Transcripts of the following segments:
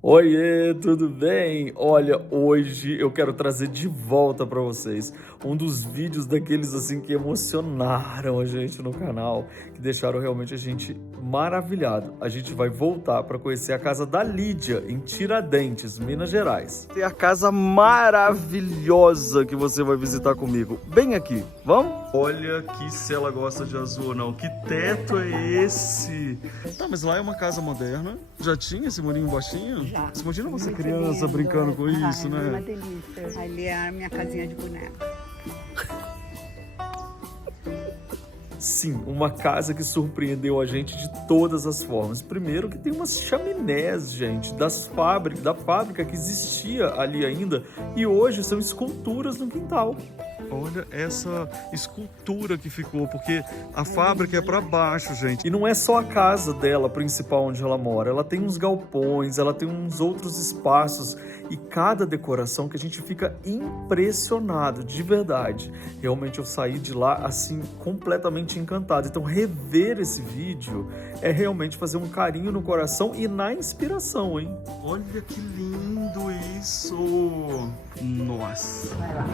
Oiê, tudo bem? Olha, hoje eu quero trazer de volta para vocês um dos vídeos daqueles assim que emocionaram a gente no canal, que deixaram realmente a gente maravilhado. A gente vai voltar para conhecer a casa da Lídia em Tiradentes, Minas Gerais. Tem a casa maravilhosa que você vai visitar comigo. Bem aqui, vamos? Olha que se ela gosta de azul ou não. Que teto é esse? Tá, mas lá é uma casa moderna. Já tinha esse murinho baixinho? Já. Você imagina você Muito criança lindo. brincando com isso, É uma né? delícia. Ali é a minha casinha de boneca. Sim, uma casa que surpreendeu a gente de todas as formas. Primeiro que tem umas chaminés, gente, da fábrica que existia ali ainda e hoje são esculturas no quintal. Olha essa escultura que ficou, porque a fábrica é para baixo, gente. E não é só a casa dela principal onde ela mora, ela tem uns galpões, ela tem uns outros espaços e cada decoração que a gente fica impressionado, de verdade. Realmente eu saí de lá assim completamente encantado. Então rever esse vídeo é realmente fazer um carinho no coração e na inspiração, hein? Olha que lindo isso! Nossa! Vai lá.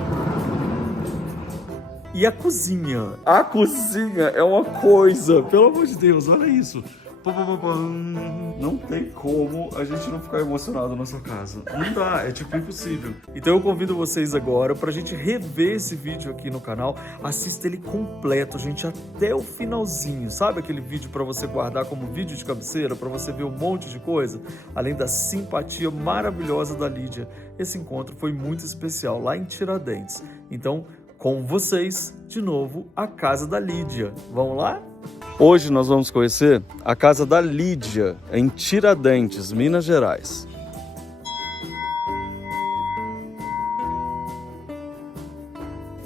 E a cozinha? A cozinha é uma coisa, pelo amor de Deus, olha isso. Não tem como a gente não ficar emocionado na sua casa. Não dá, é tipo impossível. Então eu convido vocês agora pra gente rever esse vídeo aqui no canal. Assista ele completo, gente, até o finalzinho. Sabe aquele vídeo pra você guardar como vídeo de cabeceira, pra você ver um monte de coisa? Além da simpatia maravilhosa da Lídia. Esse encontro foi muito especial lá em Tiradentes. Então, com vocês, de novo, a casa da Lídia. Vamos lá? Hoje nós vamos conhecer a casa da Lídia, em Tiradentes, Minas Gerais.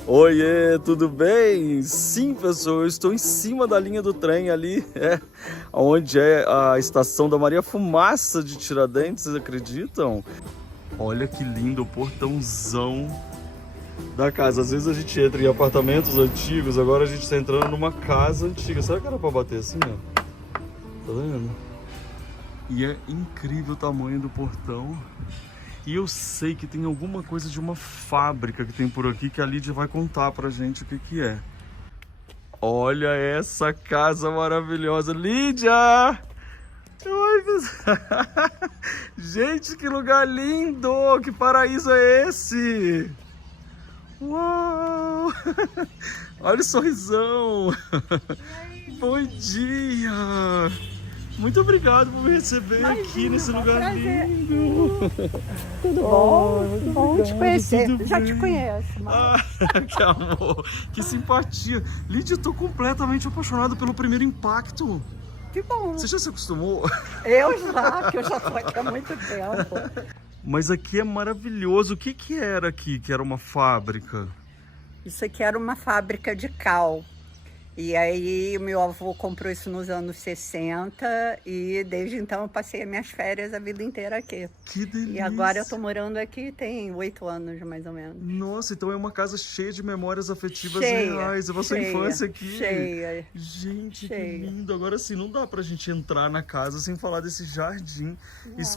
Oiê, tudo bem? Sim, pessoal, eu estou em cima da linha do trem ali, onde é a estação da Maria Fumaça de Tiradentes, vocês acreditam? Olha que lindo o portãozão da casa. Às vezes a gente entra em apartamentos antigos, agora a gente está entrando numa casa antiga. Será que era para bater assim, ó? Tá vendo? E é incrível o tamanho do portão. E eu sei que tem alguma coisa de uma fábrica que tem por aqui que a Lídia vai contar pra gente o que que é. Olha essa casa maravilhosa. Lídia! Oi, pessoal. Gente, que lugar lindo! Que paraíso é esse? Uau! Olha o sorrisão! Bom dia! Muito obrigado por me receber aqui nesse lugar lindo! Tudo bom? Muito Bom te obrigado, conhecer. tudo Já bem? te conheço, mas... Ah, que amor! Que simpatia! Lídia, eu tô completamente apaixonado pelo primeiro impacto! Que bom. Você já se acostumou? Que eu já tô aqui há muito tempo. Mas aqui é maravilhoso. O que que era aqui? Que era uma fábrica? Isso aqui era uma fábrica de cal. E aí, o meu avô comprou isso nos anos 60 e desde então eu passei as minhas férias a vida inteira aqui. Que delícia! E agora eu tô morando aqui tem 8 anos, mais ou menos. Nossa, então é uma casa cheia de memórias afetivas Cheia, reais. É a sua cheia, infância aqui. cheia. Gente, que Cheia. lindo. Agora sim, não dá pra gente entrar na casa sem falar desse jardim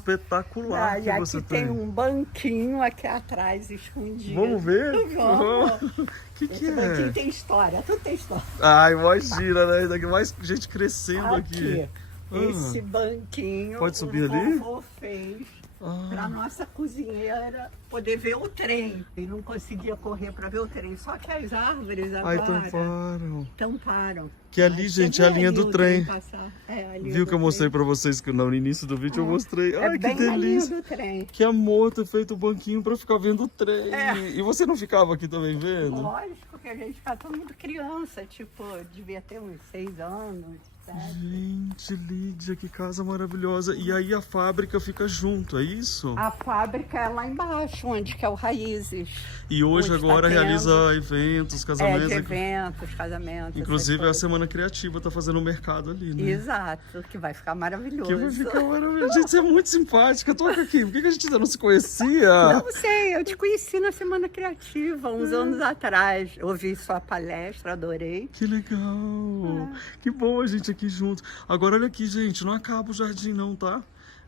espetacular E que aqui você tem tem. um banquinho aqui atrás, escondido. Vamos ver? Vamos. O que que Esse banquinho é? tem história, tudo tem história. Ah, imagina, né? Ainda mais gente crescendo aqui. Esse banquinho Pode subir o ali? vovô fez Ah. para nossa cozinheira poder ver o trem. E não conseguia correr para ver o trem, só que as árvores Ai, agora tamparam. tamparam. Que ali, Mas gente, você é a vê linha ali do o trem. passar. É, a linha Viu do que eu mostrei trem. pra vocês que no início do vídeo eu mostrei. Ai, É que bem na linha delícia. do trem. Que amor ter feito o banquinho pra ficar vendo o trem. É. E você não ficava aqui também vendo? Lógico que a gente fica todo mundo criança, tipo, devia ter uns 6 anos, 7. Gente, Lídia, que casa maravilhosa. E aí a fábrica fica junto, é isso? A fábrica é lá embaixo, onde que é o Raízes. E hoje onde tá agora tendo. realiza eventos, casamentos. De eventos, casamentos. Inclusive a essas Semana Criativa tá fazendo o mercado ali, né? coisas. Exato, que vai ficar maravilhoso. Que vai ficar maravilhoso. Gente, você é muito simpática. Toca aqui. Por que a gente ainda não se conhecia? Não sei, eu te conheci na Semana Criativa, uns anos atrás. Ouvi sua palestra, adorei. Que legal. Que bom a gente aqui junto. Agora olha aqui, gente. Não acaba o jardim não, tá?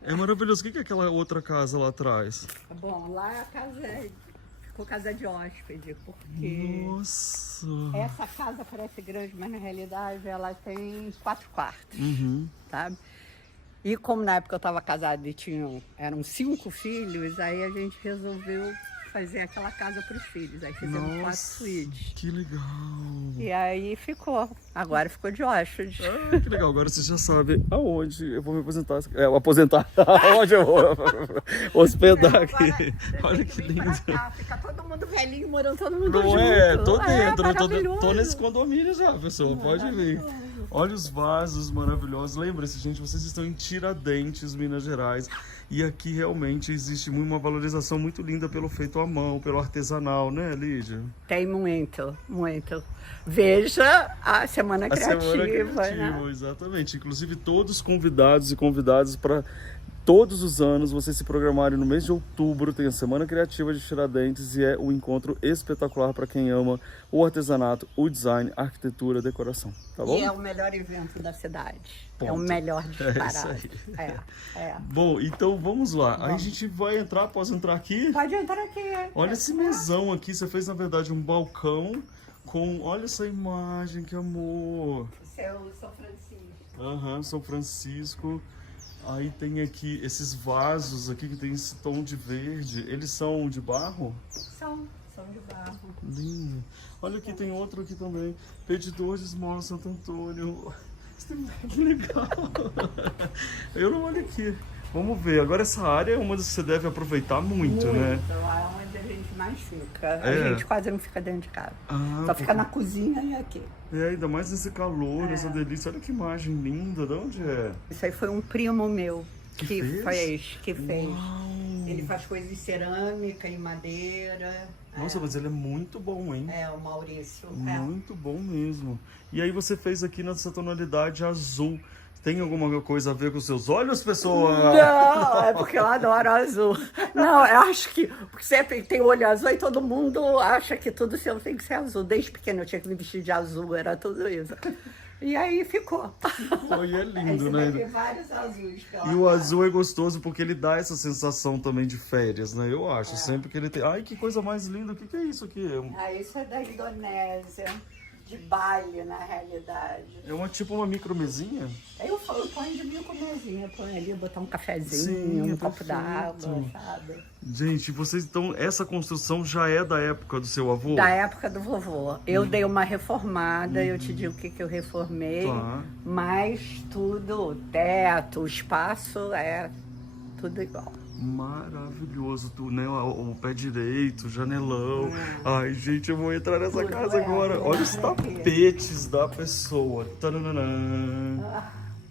É maravilhoso. O que é aquela outra casa lá atrás? Bom, lá a casa ficou casa de hóspede, porque Nossa! essa casa parece grande, mas na realidade ela tem 4 quartos, sabe? E como na época eu estava casada e eram 5 filhos, aí a gente resolveu fazer aquela casa para os filhos. Aí fizemos 4 suítes. Que legal! E aí ficou. Agora ficou de hóspede. Ah, que legal. Agora você já sabe aonde eu vou me aposentar. Aposentar. Aonde eu vou hospedar aqui. Olha que lindo. Fica todo mundo velhinho, morando todo mundo Não junto. é? Tô dentro. Maravilhoso. Tô nesse condomínio já, pessoal. Pode vir. Olha os vasos maravilhosos. Lembre-se, gente, vocês estão em Tiradentes, Minas Gerais. E aqui realmente existe uma valorização muito linda pelo feito à mão, pelo artesanal, né, Lídia? Tem muito, muito. Veja a Semana Criativa. Semana Criativa, né? exatamente. Inclusive todos convidados e convidadas para todos os anos vocês se programarem no mês de outubro, tem a Semana Criativa de Tiradentes e é um encontro espetacular para quem ama o artesanato, o design, a arquitetura, a decoração, tá bom? E é o melhor evento da cidade. Ponto. É o melhor disparado. isso aí. É. Bom, então vamos lá. Aí a gente vai entrar, posso entrar aqui? Pode entrar aqui. Olha esse mesão aqui, você fez na verdade um balcão com, olha essa imagem, que amor. Seu São Francisco. Aham, São Francisco. Aí tem aqui esses vasos aqui que tem esse tom de verde. Eles são de barro? São de barro. Lindo. Olha aqui, tem outro aqui também. Pedidor de Esmola Santo Antônio. Que legal. Eu não olho aqui. Vamos ver. Agora essa área é uma das que você deve aproveitar muito, né? Lá é onde a gente mais fica. É. A gente quase não fica dentro de casa. Só fica na cozinha e aqui. É, ainda mais nesse calor, essa delícia. Olha que imagem linda. De onde é? Isso aí foi um primo meu Que que fez? fez. Uau. Ele faz coisas em cerâmica, em madeira. Nossa, mas ele é muito bom, hein? É, o Maurício. Muito bom mesmo. E aí você fez aqui nessa tonalidade azul. Tem alguma coisa a ver com os seus olhos, pessoa? Não, é porque eu adoro azul. Não, eu acho que porque sempre tem olho azul e todo mundo acha que tudo seu tem que ser azul. Desde pequeno eu tinha que me vestir de azul, era tudo isso. E aí ficou. E é lindo, Aí você vai né? ter vários azuis pela E o casa. azul é gostoso porque ele dá essa sensação também de férias, né? Eu acho, sempre que ele tem... Ai, que coisa mais linda. O que é isso aqui? Ah, isso é da Indonésia, de Bali, na realidade. É tipo uma micromesinha? Aí eu ponho de micromesinha, põe ali, botar um cafezinho, um copo perfeito. d'água, sabe? Gente, vocês então, essa construção já é da época do seu avô? Da época do vovô. Eu dei uma reformada, eu te digo o que eu reformei, Tá. mas tudo, o teto, o espaço, é tudo igual. Maravilhoso, né? O pé direito, o janelão. Ai, gente, eu vou entrar nessa Tudo casa agora. Olha os tapetes da pessoa. Tananã.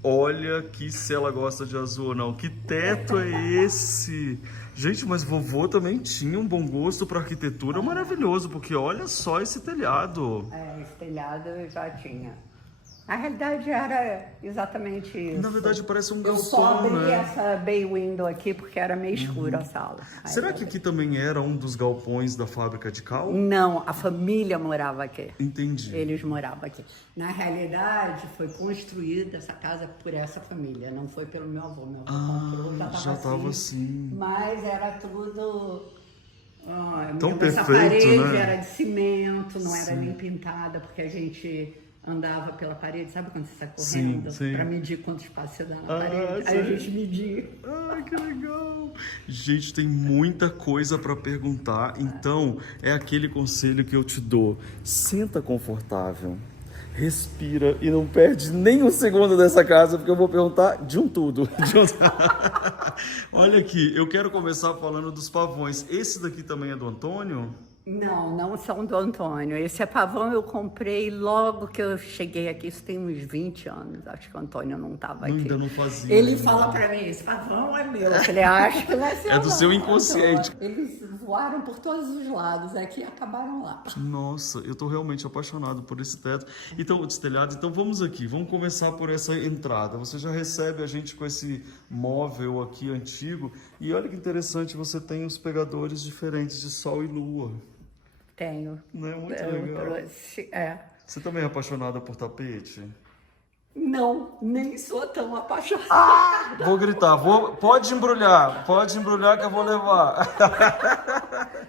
Olha que se ela gosta de azul ou não. Que teto é esse? Gente, mas vovô também tinha um bom gosto para arquitetura maravilhoso, porque olha só esse telhado. Esse telhado eu já tinha. Na realidade era exatamente isso. Na verdade parece um Eu só galpão, abri né? essa bay window aqui porque era meio escura a sala. Aí Será eu que abri. aqui também era um dos galpões da fábrica de cal? Não, a família morava aqui. Entendi. Eles moravam aqui. Na realidade, foi construída essa casa por essa família, não foi pelo meu avô. Meu avô comprou, já tava assim. Mas era tudo... Tão essa perfeito, parede né? era de cimento, não era nem pintada, porque a gente andava pela parede, sabe quando você sai correndo? sim. Para medir quanto espaço você dá na parede. Aí a gente media. Ai, que legal! Gente, tem muita coisa para perguntar, então é aquele conselho que eu te dou. Senta confortável, respira e não perde nem um segundo dessa casa, porque eu vou perguntar de um tudo. Olha aqui, eu quero começar falando dos pavões. Esse daqui também é do Antônio? Não, não são do Antônio. Esse pavão eu comprei logo que eu cheguei aqui. Isso tem uns 20 anos. Acho que o Antônio não estava aqui. Ainda não fazia. Ele fala pra mim, esse pavão é meu. Eu falei, acho que vai ser É do não, seu inconsciente. Antônio. Eles voaram por todos os lados aqui e acabaram lá. Nossa, eu tô realmente apaixonado por esse teto. Então, esse telhado. Então vamos aqui, vamos começar por essa entrada. Você já recebe a gente com esse móvel aqui antigo. E olha que interessante, você tem os pegadores diferentes de sol e lua. Tenho. Não é muito Eu legal. trouxe, Você também é apaixonada por tapete? Não, nem sou tão apaixonada. Vou gritar, pode embrulhar que eu vou levar.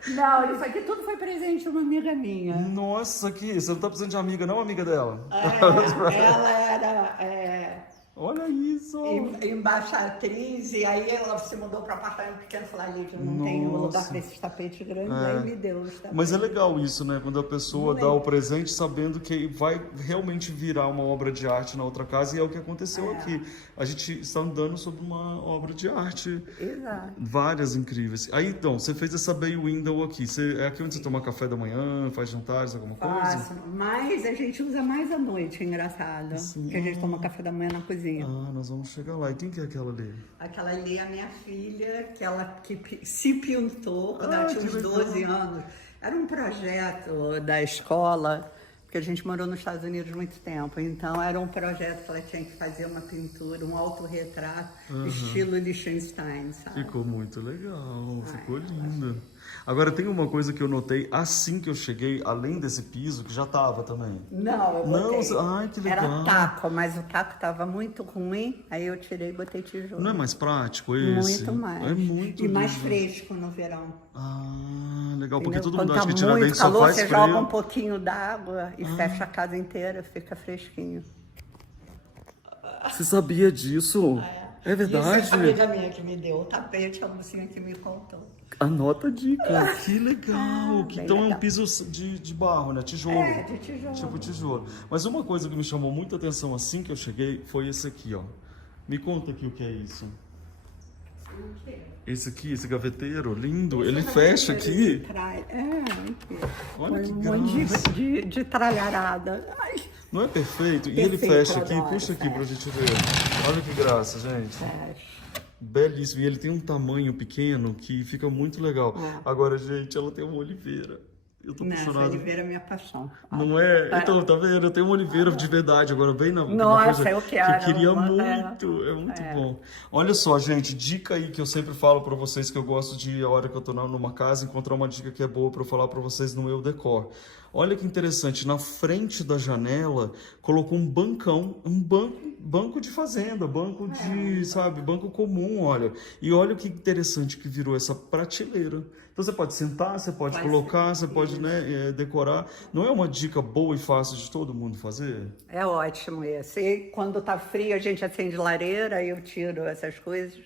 Não, isso aqui tudo foi presente de uma amiga minha. Nossa, você não tá precisando de amiga, não, amiga dela? Ela era Olha isso. embaixatriz e aí ela se mudou para apartamento pequeno e falou, Lídia, não tem lugar para esses tapetes grandes, aí me deu os tapetes. Mas é legal isso, né? Quando a pessoa dá o presente sabendo que vai realmente virar uma obra de arte na outra casa, e é o que aconteceu aqui. A gente está andando sobre uma obra de arte. Exato. Várias incríveis. Aí então, você fez essa bay window aqui. É aqui onde você toma café da manhã, faz jantares, alguma coisa? Faço, mas a gente usa mais à noite, engraçado. Sim. Que a gente toma café da manhã na cozinha. Ah, nós vamos chegar lá. E quem que é aquela ali? Aquela ali é a minha filha, que se pintou quando ela tinha uns 12 anos. Era um projeto da escola, porque a gente morou nos Estados Unidos muito tempo. Então era um projeto que ela tinha que fazer uma pintura, um autorretrato, estilo Liechtenstein, sabe? Ficou muito legal, ficou linda. Agora tem uma coisa que eu notei assim que eu cheguei, além desse piso, que já tava também. Não, eu botei. Ai, que legal. Era taco, mas o taco tava muito ruim, aí eu tirei e botei tijolo. Não é mais prático esse? Muito mais. É muito E mais lindo. fresco no verão. Ah, legal, porque Entendeu? todo mundo Quando acha tá que Tiradentes muito só calor, faz você frio. joga um pouquinho d'água e fecha a casa inteira, fica fresquinho. Você sabia disso? É verdade? Isso é a amiga minha que me deu o tapete, a mocinha que me contou. Anota a dica. Que legal. bem Então é um legal. piso de barro, né? Tijolo. É, de tijolo. Tipo tijolo. Mas uma coisa que me chamou muita atenção assim que eu cheguei foi esse aqui, ó. Me conta aqui o que é isso. O quê? Esse aqui, esse gaveteiro lindo, ele fecha aqui. Aqui. Olha que Um graça. monte de tralharada. Ai, Não é perfeito? E ele Perfeito, fecha aqui, adoro, puxa aqui pra fecha. gente ver. Olha que graça, gente. Belíssimo. E ele tem um tamanho pequeno que fica muito legal. Agora, gente, ela tem uma oliveira. Eu tô Nessa apaixonado. oliveira é minha paixão. Não é? Então, tá vendo? Eu tenho uma oliveira de verdade agora, bem na Nossa, coisa eu quero que eu queria uma, muito. É muito bom. Olha só, gente, dica aí que eu sempre falo pra vocês, que eu gosto de, a hora que eu tô numa casa, encontrar uma dica que é boa pra eu falar pra vocês no meu decor. Olha que interessante, na frente da janela colocou um bancão, um banco de fazenda, banco de, sabe, banco comum, olha. E olha que interessante que virou essa prateleira. Então você pode sentar, você pode colocar, você pode, né, decorar. Não é uma dica boa e fácil de todo mundo fazer? É ótimo esse. E quando tá frio, a gente acende lareira, aí eu tiro essas coisas.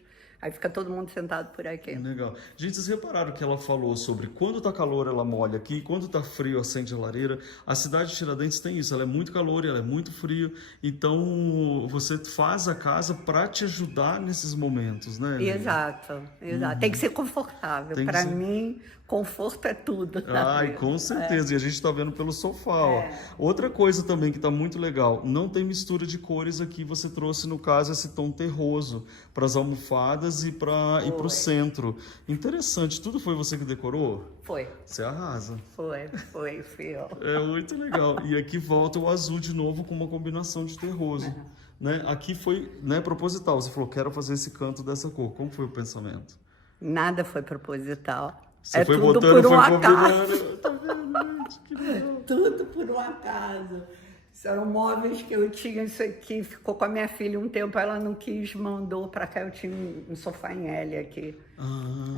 Aí fica todo mundo sentado por aqui. Legal. Gente, vocês repararam que ela falou sobre quando tá calor ela molha aqui, quando tá frio acende a lareira. A cidade de Tiradentes tem isso, ela é muito calor e ela é muito frio. Então você faz a casa para te ajudar nesses momentos, né? Exato, exato. Tem que ser confortável. Tem que Para ser- mim, conforto é tudo. Ai, com certeza. E a gente tá vendo pelo sofá, ó. Outra coisa também que tá muito legal, não tem mistura de cores aqui. Você trouxe, no caso, esse tom terroso para as almofadas e pro centro. Interessante. Tudo foi você que decorou? Foi, Você arrasa. fui eu. É muito legal. E aqui volta o azul de novo com uma combinação de terroso. Né? Aqui foi, né, proposital. Você falou, quero fazer esse canto dessa cor. Como foi o pensamento? Nada foi proposital. Você é foi tudo botando, por um foi acaso. combinando. Tá vendo, gente? Que legal. Tudo por um acaso. Isso eram móveis que eu tinha, isso aqui ficou com a minha filha um tempo, ela não quis, mandou pra cá, eu tinha um sofá em L aqui.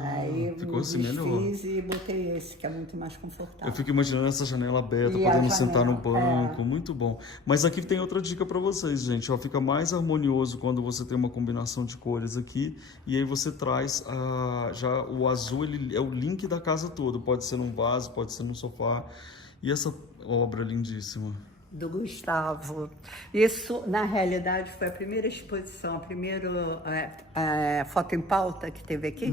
Aí ficou eu assim melhor. desfiz e botei esse, que é muito mais confortável. Eu fico imaginando essa janela aberta, E a podendo sentar no janela, banco, muito bom. Mas aqui tem outra dica para vocês, gente. Ó, fica mais harmonioso quando você tem uma combinação de cores aqui. E aí você traz já o azul, ele é o link da casa toda. Pode ser num vaso, pode ser num sofá. E essa obra lindíssima. Do Gustavo. Isso, na realidade, foi a primeira exposição, a primeira foto em pauta que teve aqui.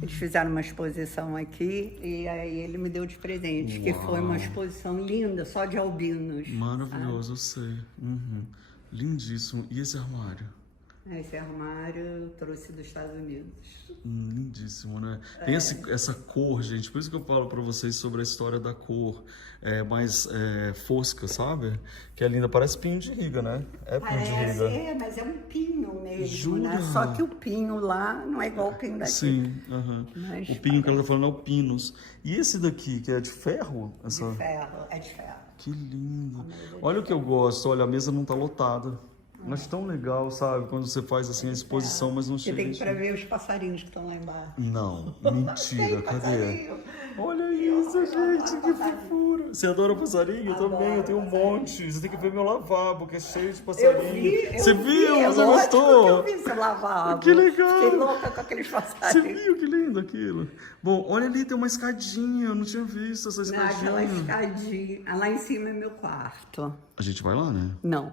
Eles fizeram uma exposição aqui e aí ele me deu de presente, que foi uma exposição linda, só de albinos. Maravilhoso, eu sei. Uhum. Lindíssimo. E esse armário? Esse armário eu trouxe dos Estados Unidos. Lindíssimo, né? Tem essa cor, gente. Por isso que eu falo pra vocês sobre a história da cor mais fosca, sabe? Que é linda. Parece pinho de riga, né? É pinho de riga. Mas é um pinho mesmo, Jura? né? Só que o pinho lá não é igual o pinho daqui. Sim, aham. Mas O pinho que ela tá falando é o pinus. E esse daqui, que é de ferro? De ferro, é de ferro. Que lindo. Olha o que eu gosto. Olha, a mesa não tá lotada. Mas tão legal, sabe? Quando você faz assim a exposição, mas não Você chega... tem que ir pra ver os passarinhos que estão lá embaixo. Não, mentira, cadê? Passarinho. Olha isso, gente, que fofura. Você adora passarinho? Eu também, eu tenho um monte. Você tem que ver meu lavabo, que é cheio de passarinho. Você viu? É Você lógico gostou? que eu vi seu lavabo. Que legal. Fiquei louca com aqueles Você passarinhos. viu que lindo aquilo? Bom, olha ali, tem uma escadinha. Eu não tinha visto essa Aquela escadinha. escadinha. Lá em cima é meu quarto. A gente vai lá, né? Não.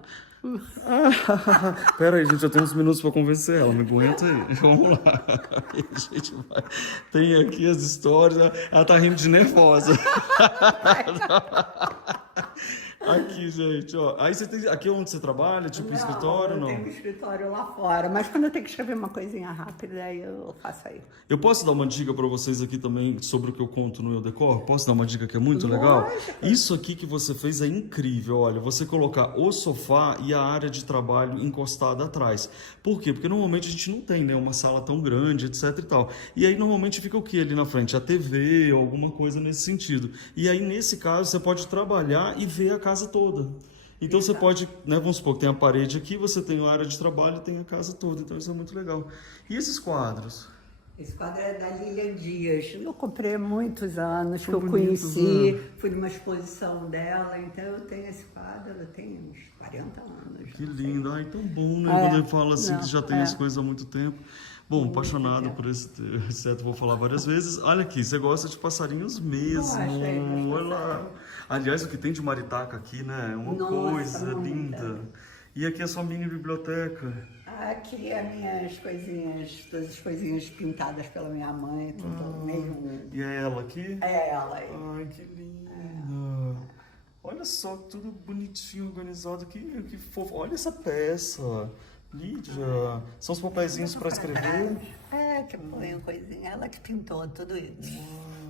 Pera aí, gente, eu tenho uns minutos pra convencer ela, me aguenta aí. Vamos lá. Aí a gente vai. Tem aqui as histórias. Ela tá rindo de nervosa. Aqui, gente, ó. Aí você tem. Aqui é onde você trabalha? Tipo escritório, não? Eu tenho um escritório lá fora, mas quando eu tenho que escrever uma coisinha rápida, aí eu faço aí. Eu posso dar uma dica para vocês aqui também sobre o que eu conto no Eu Decor? Posso dar uma dica que é muito legal? Isso aqui que você fez é incrível. Olha, você colocar o sofá e a área de trabalho encostada atrás. Por quê? Porque normalmente a gente não tem, né, uma sala tão grande, etc e tal. E aí normalmente fica o que ali na frente? A TV ou alguma coisa nesse sentido. E aí nesse caso você pode trabalhar e ver a casa toda. Então você pode, né, vamos supor que tem a parede aqui, você tem a área de trabalho e tem a casa toda. Então isso é muito legal. E esses quadros? Esse quadro é da Lilian Dias. Eu comprei há muitos anos, que eu bonitos, conheci, né? fui numa exposição dela, então eu tenho esse quadro, eu tenho uns 40 anos. Que não sei. lindo. Ai, tão bom, né? Quando ele fala assim não, que já tem as coisas há muito tempo. Bom, apaixonado por esse certo, vou falar várias vezes. Olha aqui, você gosta de passarinhos mesmo. Olha lá. Aliás, o que tem de maritaca aqui, né? É uma coisa linda. E aqui é a sua mini biblioteca. Aqui é minhas coisinhas, todas as coisinhas pintadas pela minha mãe, tudo meio... E é ela aqui? É ela aí. Ai, que linda. Olha só, tudo bonitinho, organizado. Que fofo. Olha essa peça. Lídia, são os papeizinhos para escrever? É, que põe coisinha, ela que pintou tudo isso.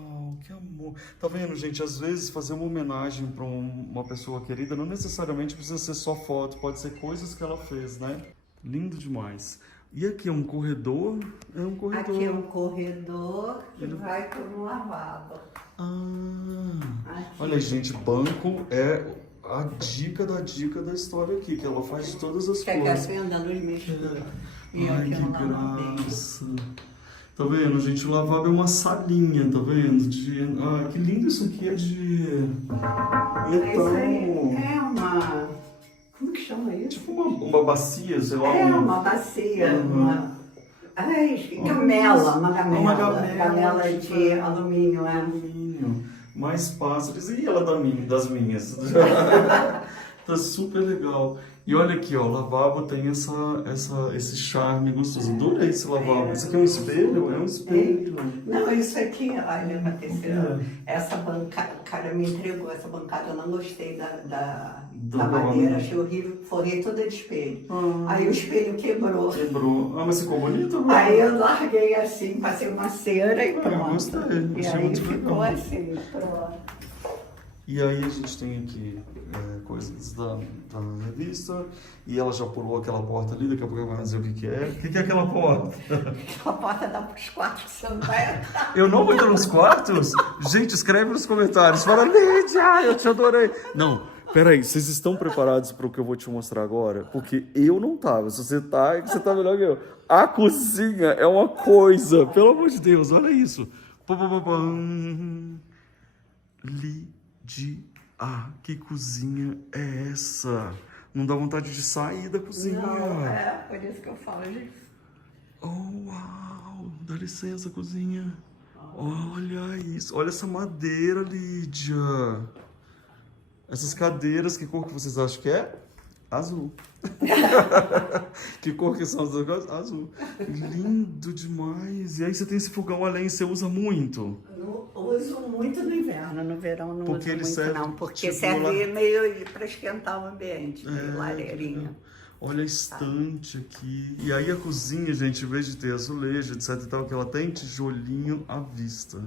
Uau, que amor. Tá vendo, gente? Às vezes fazer uma homenagem para uma pessoa querida não necessariamente precisa ser só foto, pode ser coisas que ela fez, né? Lindo demais. E aqui é um corredor? É um corredor. Aqui é um corredor que vai para um lavabo. Olha, gente, banco é a dica da história aqui, que ela faz de todas as Quer que cores. acenda a luz mesmo? Ai, que graça. Tá vendo, gente? O lavabo é uma salinha, tá vendo? Ai, que lindo isso aqui, é de metal. Isso aí é uma... Como que chama isso? Tipo uma bacia, sei lá. É uma bacia, gamela, uma gamela de alumínio, alumínio. Mais pássaros. E ela das minhas. Tá super legal. E olha aqui, ó, o lavabo tem esse charme gostoso. Adorei esse lavabo. Isso aqui é um espelho? É um espelho. Não, isso aqui, olha, Patrícia, essa bancada, o cara me entregou essa bancada, eu não gostei da madeira, achei horrível, forrei toda de espelho. Aí o espelho quebrou. Quebrou. Ah, mas ficou bonito? Aí eu larguei assim, passei uma cera e pronto. Gostei, E achei aí muito ficou legal. assim, pronto. E aí a gente tem aqui coisas da revista, e ela já pulou aquela porta ali, daqui a pouco ela vai dizer o que é. O que é aquela porta? Aquela porta dá para os quartos que você não vai entrar. Eu não vou entrar nos quartos? Gente, escreve nos comentários, fala, Lídia, eu te adorei. Não, peraí, vocês estão preparados para o que eu vou te mostrar agora? Porque eu não tava, se você tá, é que você tá melhor que eu. A cozinha é uma coisa, pelo amor de Deus, olha isso. Lídia, que cozinha é essa? Não dá vontade de sair da cozinha. Não, é por isso que eu falo, gente. Oh, uau! Dá licença, cozinha. Olha isso. Olha essa madeira, Lídia. Essas cadeiras, que cor que vocês acham que é? Azul. Que cor que são as duas coisas? Azul. Lindo demais. E aí você tem esse fogão a lenha, você usa muito? Não uso muito no inverno, no verão não Porque uso ele muito serve, não, porque tipo, serve meio para esquentar o ambiente, meio lareirinha. Olha a estante aqui. E aí a cozinha, gente, em vez de ter azulejo, etc e tal, que ela tem tijolinho à vista.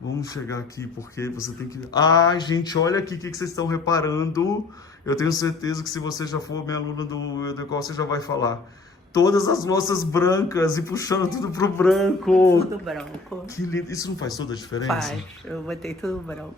Vamos chegar aqui, porque você tem que... Ai, gente, olha aqui o que vocês estão reparando. Eu tenho certeza que se você já for minha aluna do Eu Decor, você já vai falar. todas as louças brancas e puxando tudo pro branco. Tudo branco. Que lindo. Isso não faz toda a diferença? Faz, eu botei tudo branco.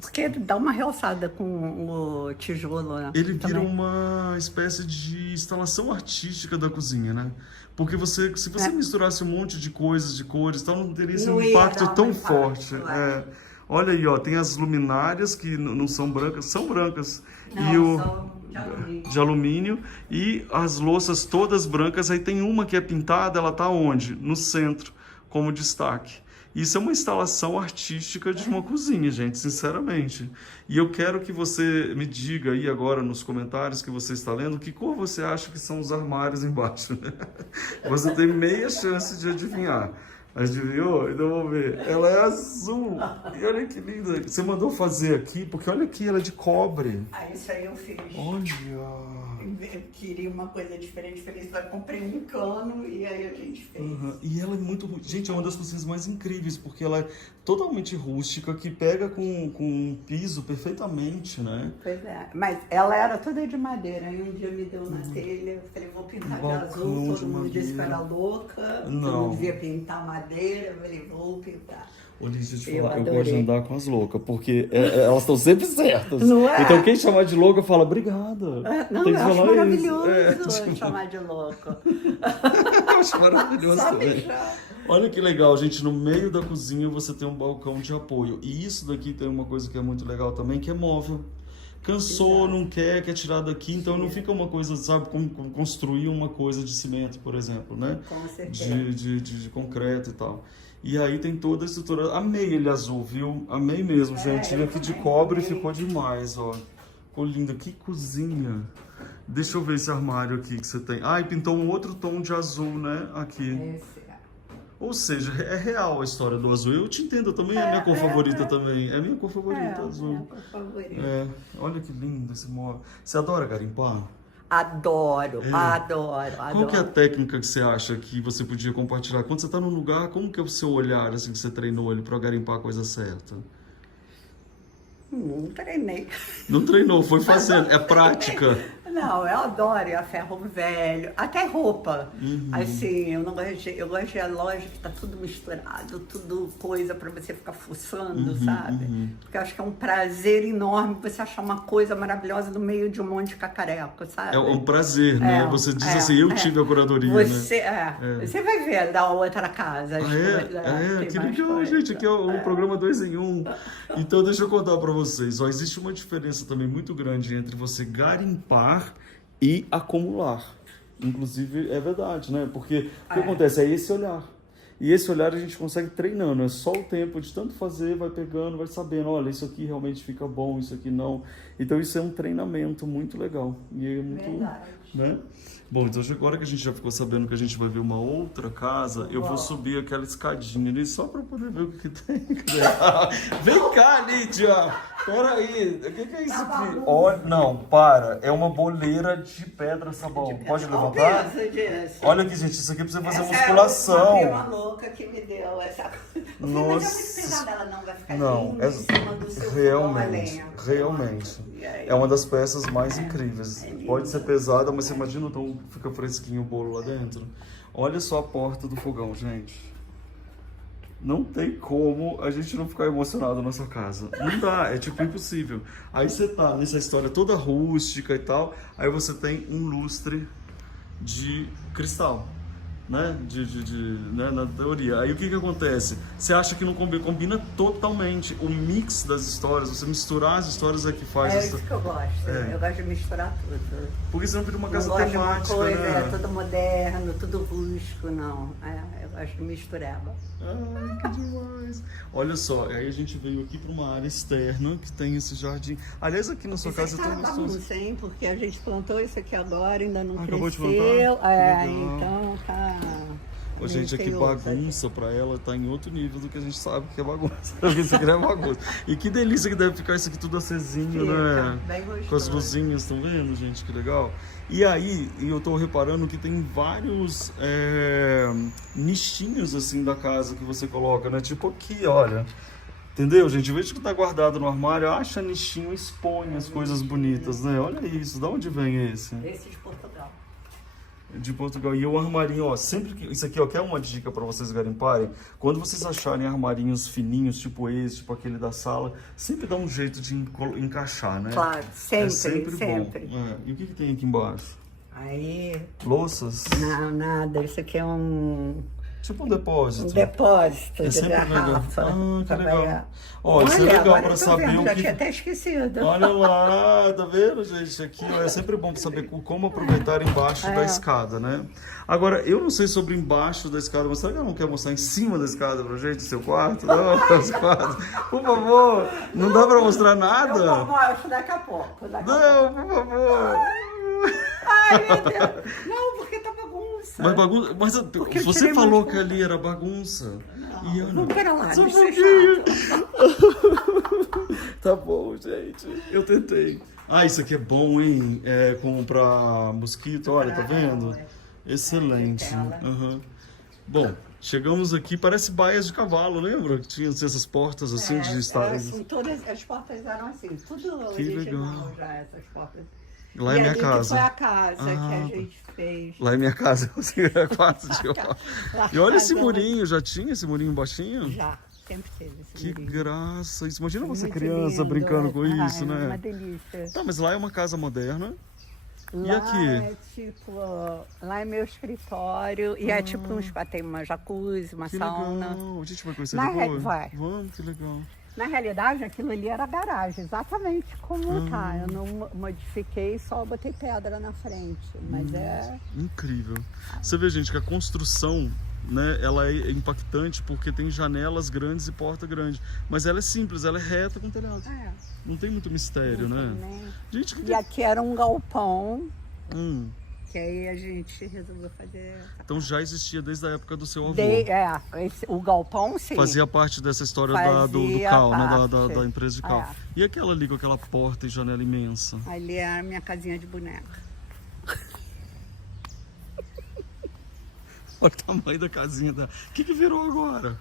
Porque dá uma realçada com o tijolo, né? Ele vira também. uma espécie de instalação artística da cozinha, né? Porque se você misturasse um monte de coisas, de cores, tal, não teria esse Não ia impacto dar um tão impacto, forte. é. Olha aí, ó, tem as luminárias que não são brancas, são brancas. Não, E o são de alumínio. de alumínio e as louças todas brancas. Aí tem uma que é pintada, ela tá onde? No centro, como destaque. Isso é uma instalação artística de uma cozinha, gente, sinceramente. E eu quero que você me diga aí agora nos comentários que você está lendo, que cor você acha que são os armários embaixo. Você tem meia chance de adivinhar. Adivinhou? Então vamos ver. Ela é azul. E olha que linda. Você mandou fazer aqui, porque olha aqui, ela é de cobre. Ah, isso aí eu fiz. Olha. Eu queria uma coisa diferente, eu comprei um cano e aí a gente fez. E ela é muito... Gente, é uma das cozinhas mais incríveis, porque ela é totalmente rústica, que pega com um piso perfeitamente, né? Pois é, mas ela era toda de madeira. Aí um dia me deu na telha, eu falei, vou pintar de Balcão azul. de Todo mundo disse que eu madeira. era louca, que eu Não. não devia pintar madeira. Eu falei, vou pintar. Olha, deixa eu te Eu falar que eu adorei. gosto de andar com as loucas, porque elas estão sempre certas. Não é? Então quem chamar de louca fala, obrigada. Não, Tem eu que acho falar maravilhoso isso. É, chamar de louco. eu acho maravilhoso Só também. deixar. Olha que legal, gente, no meio da cozinha você tem um balcão de apoio. E isso daqui tem uma coisa que é muito legal também, que é móvel. Cansou, Exato. não quer tirar daqui, então não fica uma coisa, sabe, como construir uma coisa de cimento, por exemplo, né? Com certeza. De concreto e tal. E aí tem toda a estrutura. Amei ele azul, viu? Amei mesmo, gente. E eu aqui de também cobre amei. ficou demais, ó. Ficou lindo. Que cozinha. Deixa eu ver esse armário aqui que você tem. Ah, e pintou um outro tom de azul, né? Aqui. Esse é. Ou seja, é real a história do azul. Eu te entendo também, é minha cor favorita também. É minha cor favorita, azul. Minha cor favorita. É, olha que lindo esse móvel. Você adora garimpar? Adoro, adoro, Qual que é a adoro. técnica que você acha que você podia compartilhar? Quando você está num lugar, como que é o seu olhar, assim, que você treinou ele para garimpar a coisa certa? Não treinei. Não treinou, foi fazendo. É prática. Não, eu adoro a ferro velho, até roupa. Assim, eu não gosto eu gosto de loja que tá tudo misturado, tudo coisa pra você ficar fuçando, sabe? Porque eu acho que é um prazer enorme você achar uma coisa maravilhosa no meio de um monte de cacareco, sabe? É um prazer, né? Você diz assim, eu tive a curadoria, você, né? Você vai ver da outra casa. as coisas, tem Que mais legal, coisa. gente. Aqui é o programa 2 em 1. Então, deixa eu contar pra vocês. Ó, existe uma diferença também muito grande entre você garimpar e acumular. Inclusive, é verdade, né? Porque o que acontece? É esse olhar. E esse olhar a gente consegue treinando. É só o tempo de tanto fazer, vai pegando, vai sabendo. Olha, isso aqui realmente fica bom, isso aqui não. Então, isso é um treinamento muito legal. E é muito... Verdade. Né? Bom, então agora que a gente já ficou sabendo que a gente vai ver uma outra casa, eu vou subir aquela escadinha ali só para poder ver o que tem. Vem cá, Lídia! Peraí, o que é isso aqui? Olha, não, para, é uma boleira de pedra sabão. Pode levantar? Não pensa disso. Olha aqui, gente, isso aqui é pra você fazer Essa musculação. É uma louca que me deu essa coisa. Mas é muito pesada, ela não vai ficar Não, linda em cima do seu fogão a realmente, lenha. realmente. E aí? É uma das peças mais incríveis. Pode ser pesada, mas você imagina então fica fresquinho o bolo lá dentro. Olha só a porta do fogão, gente. Não tem como a gente não ficar emocionado na sua casa. Não dá, é tipo impossível. Aí você tá nessa história toda rústica e tal, aí você tem um lustre de cristal. Né? Né? Na teoria. Aí o que acontece? Você acha que não combina totalmente. O mix das histórias, você misturar as histórias é que faz É essa... isso que eu gosto. Eu gosto de misturar tudo. Porque senão vira uma Não casa gosto de uma temática, coisa, né? tudo moderno, tudo rústico, não. Eu gosto de misturar. Ai, que demais. Olha só, aí a gente veio aqui para uma área externa que tem esse jardim. Aliás, aqui na sua casa Isso tem aqui tá gostoso. bagunça, hein? Porque a gente plantou isso aqui agora, ainda não Acabou de cresceu. plantar? Legal. Então tá... Ô, gente, aqui tem outros bagunça pra ela tá em outro nível do que a gente sabe que é bagunça. Isso aqui não é bagunça. E que delícia que deve ficar isso aqui tudo acesinho, né? bem gostoso. Com as luzinhas, estão vendo, gente? Que legal. E aí, eu tô reparando que tem vários nichinhos assim da casa que você coloca, né? Tipo aqui, olha. Entendeu, gente? Em vez de que tá guardado no armário, acha nichinho, expõe as coisas bonitas, né? Olha isso, de onde vem esse? Esse de Portugal. de Portugal. E o armarinho, ó, sempre que... Isso aqui, ó, quer uma dica para vocês garimparem? Quando vocês acharem armarinhos fininhos, tipo esse, tipo aquele da sala, sempre dá um jeito de encaixar, né? Claro, sempre, é sempre. sempre. Bom. É. E o que tem aqui embaixo? Aí... Louças? Não, nada. Isso aqui é um... Tipo um depósito. Um depósito de sempre garrafa. Ah, que legal. Pegar. Ó, isso é legal agora para eu tô saber vendo, o já que... tinha até esquecido. Olha lá, tá vendo, gente? Aqui, ó, é sempre bom para saber como aproveitar embaixo da escada, né? Agora, eu não sei sobre embaixo da escada, mas será que ela não quer mostrar em cima da escada pra gente, seu quarto? Não, os quartos. Por favor, não dá para mostrar nada? Eu mostro daqui a pouco. Não, por favor. Ai, meu Deus. Não, porque tá bagunça. Mas bagunça... Mas você falou que ali era bagunça. Não, E eu não quero lá, Só um deixa eu pouquinho. Tá bom, gente. Eu tentei. Ah, isso aqui é bom, hein? É pra mosquito, olha, tá vendo? Excelente. Uhum. Bom, chegamos aqui, parece baias de cavalo, lembra? Que tinha essas portas assim de estar. Assim, todas as portas eram assim, tudo Que original legal. já, essas portas. Lá é minha casa. Foi a casa que a gente fez. Lá é minha casa, é quase de ó. E olha esse murinho, já tinha esse murinho baixinho? Já, sempre teve esse Que murinho. graça! Isso, imagina você Muito criança lindo, brincando com isso, é né? uma delícia. Tá, mas lá é uma casa moderna. Lá E aqui? é tipo, lá é meu escritório e é tipo tem uma jacuzzi, uma Que sauna. legal! A gente vai conhecer Na depois? vai. Vamos, que legal. Na realidade, aquilo ali era a garagem, exatamente como tá. Eu não modifiquei, só botei pedra na frente. Mas é... Incrível. Você vê, gente, que a construção, né, ela é impactante porque tem janelas grandes e porta grande. Mas ela é simples, ela é reta com telhado. É. Não tem muito mistério, né? Gente, E aqui era um galpão, Hum. que aí a gente resolveu fazer... Então já existia desde a época do seu avô. O galpão, sim. Fazia parte dessa história do Fazia cal, né? parte. Da empresa de cal. É. E aquela ali com aquela porta e janela imensa? Ali é a minha casinha de boneca. Olha o tamanho da casinha dela. O que virou agora?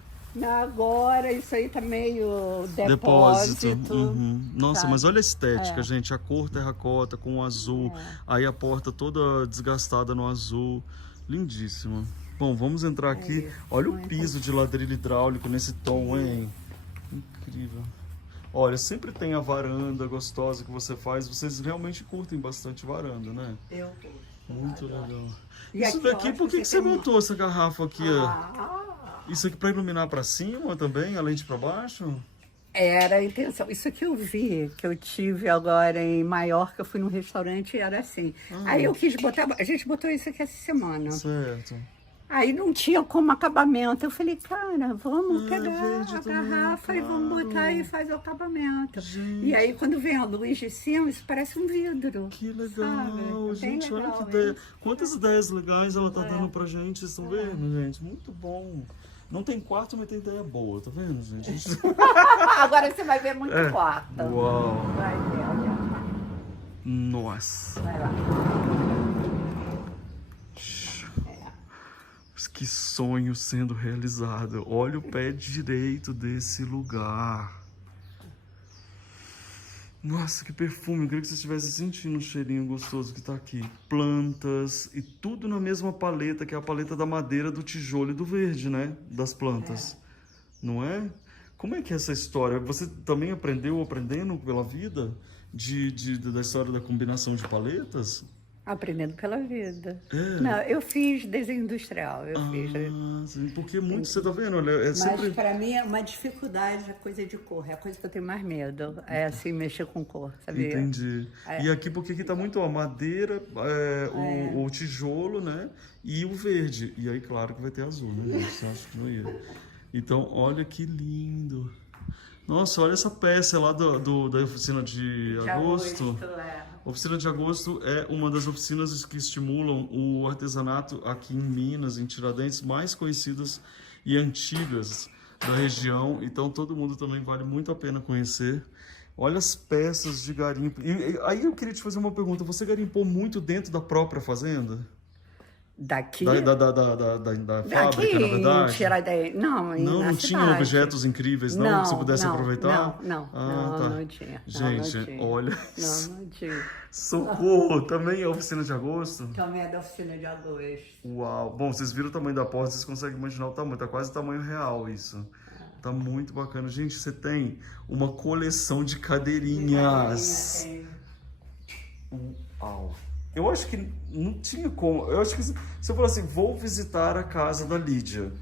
Agora isso aí tá meio depósito. Uhum. Nossa, sabe? mas olha a estética, gente. A cor terracota com o azul. Aí a porta toda desgastada no azul. Lindíssima. Bom, vamos entrar aqui. Olha o piso de ladrilho hidráulico nesse tom, hein? Incrível. Olha, sempre tem a varanda gostosa que você faz. Vocês realmente curtem bastante varanda, né? Eu curto. Muito legal. E Isso aqui, daqui, ó, por que você botou essa garrafa aqui? Ah, Isso aqui para iluminar para cima também, além de para baixo? era a intenção. Isso que eu vi, que eu tive agora em Maiorca, eu fui num restaurante e era assim. Aí eu quis botar, a gente botou isso aqui essa semana. Certo. Aí não tinha como acabamento. Eu falei, cara, vamos pegar verde a também, garrafa e vamos claro. botar e fazer o acabamento. Gente. E aí quando vem a luz de cima, isso parece um vidro. Que legal, sabe? gente, Bem olha legal, que ideia. hein? Quantas ideias legais ela tá dando pra gente, vocês estão vendo, gente? Muito bom. Não tem quarto, mas tem ideia boa, tá vendo, gente? Agora você vai ver muito quarto. Uau. Vai ver, olha. Nossa. Vai lá. Que sonho sendo realizado. Olha o pé direito desse lugar. Nossa, que perfume. Eu queria que você estivesse sentindo o cheirinho gostoso que tá aqui. Plantas e tudo na mesma paleta, que é a paleta da madeira, do tijolo e do verde, né? Das plantas. Não é? Como é que é essa história? Você também aprendendo pela vida da história da combinação de paletas? Aprendendo pela vida. É. Não, eu fiz desenho industrial. Eu fiz. Sim, porque muito, você tá vendo? Olha, é sempre... Mas para mim é uma dificuldade a coisa de cor. É a coisa que eu tenho mais medo. É assim, mexer com cor, sabia? Entendi. E aqui, porque aqui tá muito, ó, madeira, o tijolo, né? E o verde. E aí, claro que vai ter azul, né, gente? Você acha que não ia? Então, olha que lindo. Nossa, olha essa peça lá da oficina de agosto. A oficina de agosto é uma das oficinas que estimulam o artesanato aqui em Minas, em Tiradentes, mais conhecidas e antigas da região. Então todo mundo também vale muito a pena conhecer. Olha as peças de garimpo. E aí eu queria te fazer uma pergunta. Você garimpou muito dentro da própria fazenda? Daqui? Da fábrica, na Em verdade? Tiradentes. Não, Não tinha cidade. objetos incríveis, não, que você pudesse aproveitar? Não tinha. Gente, não tinha. olha Não tinha. Socorro! Também é oficina de agosto? Também é da oficina de agosto. Uau! Bom, vocês viram o tamanho da porta, vocês conseguem imaginar o tamanho. Tá quase o tamanho real isso. Tá muito bacana. Gente, você tem uma coleção de cadeirinhas. Uau! Eu acho que não tinha como. Eu acho que se eu falar assim, vou visitar a casa da Lídia,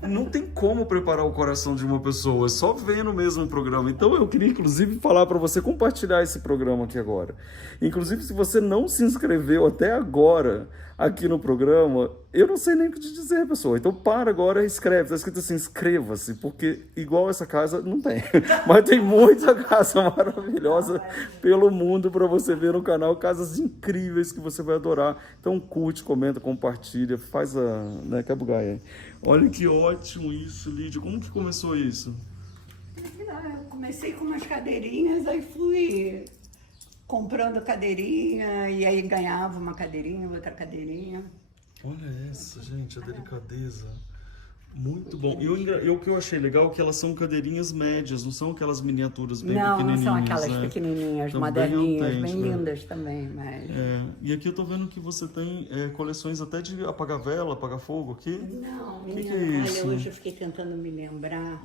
não tem como preparar o coração de uma pessoa, só vendo mesmo o programa. Então eu queria, inclusive, falar para você compartilhar esse programa aqui agora. Inclusive, se você não se inscreveu até agora aqui no programa, eu não sei nem o que te dizer, pessoal. Então para agora e escreve. Tá escrito assim, inscreva-se, porque igual essa casa não tem. Mas tem muita casa maravilhosa pelo mundo para você ver no canal. Casas incríveis que você vai adorar. Então curte, comenta, compartilha, faz a... né, Cabugai. Olha que ótimo isso, Lídia. Como que começou isso? Eu comecei com umas cadeirinhas, aí fui comprando cadeirinha, e aí ganhava uma cadeirinha, outra cadeirinha. Olha essa, gente, a delicadeza. Muito bom. E o que eu achei legal é que elas são cadeirinhas médias, não são aquelas miniaturas bem pequenininhas. Não são aquelas né? pequenininhas, Então, moderninhas, bem né? lindas também. Mas... E aqui eu tô vendo que você tem coleções até de apagar vela, apagar fogo aqui. Não, que menina, é isso? olha, hoje eu fiquei tentando me lembrar,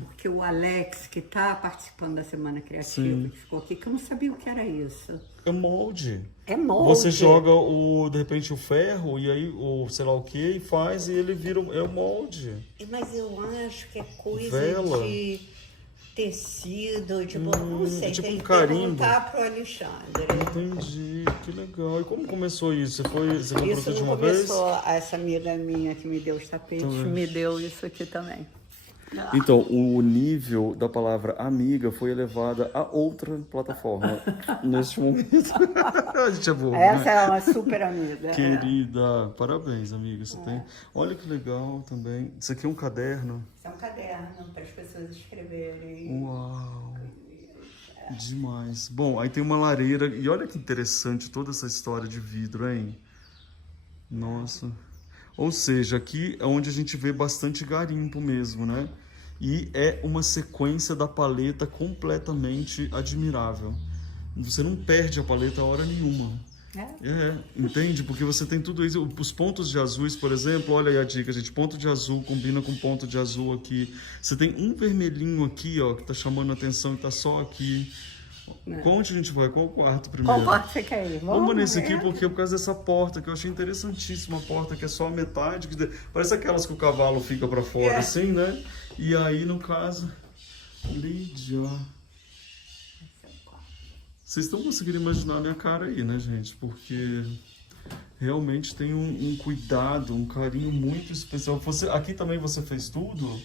porque o Alex, que tá participando da Semana Criativa, que ficou aqui, que eu não sabia o que era isso. É molde. É molde. Você joga de repente o ferro e aí sei lá o que e faz e ele vira o molde. Mas eu acho que é coisa Vela. de tecido, de não sei, tipo tem um que carimbo. perguntar pro Alexandre. Entendi, que legal. E como começou isso? Você comprou Isso tudo de não uma vez? começou, essa amiga minha que me deu os tapetes, me deu isso aqui também. Então, o nível da palavra amiga foi elevada a outra plataforma neste momento. A gente é boa, Essa né? é uma super amiga. Querida, parabéns, amiga. Você tem... Olha que legal também. Isso aqui é um caderno. Isso é um caderno para as pessoas escreverem. Uau! Demais. Bom, aí tem uma lareira. E olha que interessante toda essa história de vidro, hein? Nossa. Ou seja, aqui é onde a gente vê bastante garimpo mesmo, né? E é uma sequência da paleta completamente admirável. Você não perde a paleta a hora nenhuma. Entende? Porque você tem tudo isso. Os pontos de azuis, por exemplo, olha aí a dica, gente. Ponto de azul combina com ponto de azul aqui. Você tem um vermelhinho aqui, ó, que tá chamando a atenção e tá só aqui. Qual onde a gente vai? Qual quarto primeiro? Qual quarto você quer ir? Vamos nesse aqui porque é por causa dessa porta, que eu achei interessantíssima a porta, que é só a metade. Parece aquelas que o cavalo fica pra fora, assim, né? E aí, no caso... Lídia... Vocês estão conseguindo imaginar a minha cara aí, né, gente? Porque realmente tem um cuidado, um carinho muito especial. Aqui também você fez tudo?